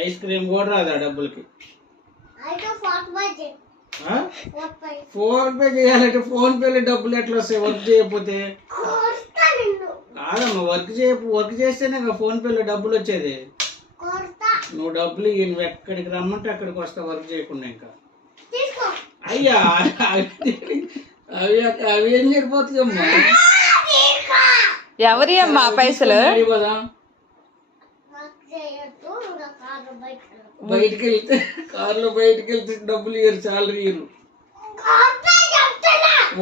Ice cream కూడా రాదా డబ్బులకి? ఫోన్ పే చేయాలంటే ఫోన్ పేలో డబ్బులు ఎట్లా వస్తాయి వర్క్ చేయకపోతే? కాదమ్మా, వర్క్ చేస్తేనే ఫోన్ పేలో డబ్బులు వచ్చేది. నువ్వు డబ్బులు నువ్వు ఎక్కడికి రమ్మంటే అక్కడికి వస్తావు వర్క్ చేయకుండా. ఇంకా అయ్యా అవి ఏం సరిపోతాయమ్మా? ఎవరి అమ్మా పైసలు? బయటికి వెళ్తే కార్లో బయటికి వెళ్తే డబ్బులు ఇయ్యరు, శాలరీ ఇయ్యరు.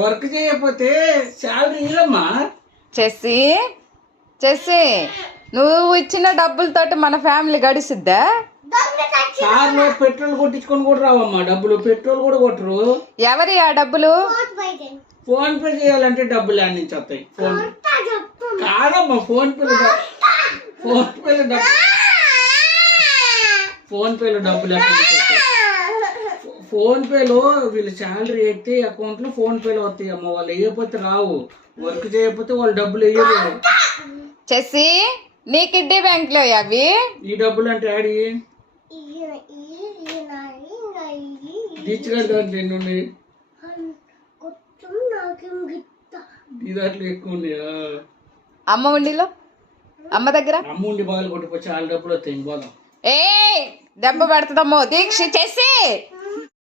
వర్క్ చేయకపోతే శాలరీ ఇయ్యరమ్మా. చేసి నువ్వు ఇచ్చిన డబ్బులతోటి మన ఫ్యామిలీ గడిసిద్దా? కార్లో పెట్రోల్ కొట్టించుకొని కూడా రావమ్మా డబ్బులు. పెట్రోల్ కూడా కొట్టరు. ఎవరి ఆ డబ్బులు? ఫోన్ పే చేయాలంటే డబ్బులు ఆడ నుంచి వస్తాయి. కాదమ్మా, ఫోన్ పేలో డబ్బులు ఎక్కడి నుంచి వస్తాయి? ఫోన్ పేలో వీళ్ళు శాలరీ అయితే అకౌంట్ లో ఫోన్ పేలో వస్తాయి అమ్మ. వాళ్ళు వేయకపోతే రావు. వర్క్ చేయకపోతే వాళ్ళు డబ్బులు వేయరు. చేసి నీ కిడ్నీ బ్యాంక్ లో అవి ఈ డబ్బులు అంటే ఆడి దీచిగాడి దాంట్లో ఎన్ని ఉన్నాయి? ఈ దాంట్లో ఎక్కువ ఉన్నాయా? అమ్మ ఉండిలో అమ్మ దగ్గర అమ్మ ఉండి బాగా కొట్టిపోయి చాలా డబ్బులు వస్తాయి. పోదాం. ఏ దెబ్బ పెడతామో దీక్ష చేసి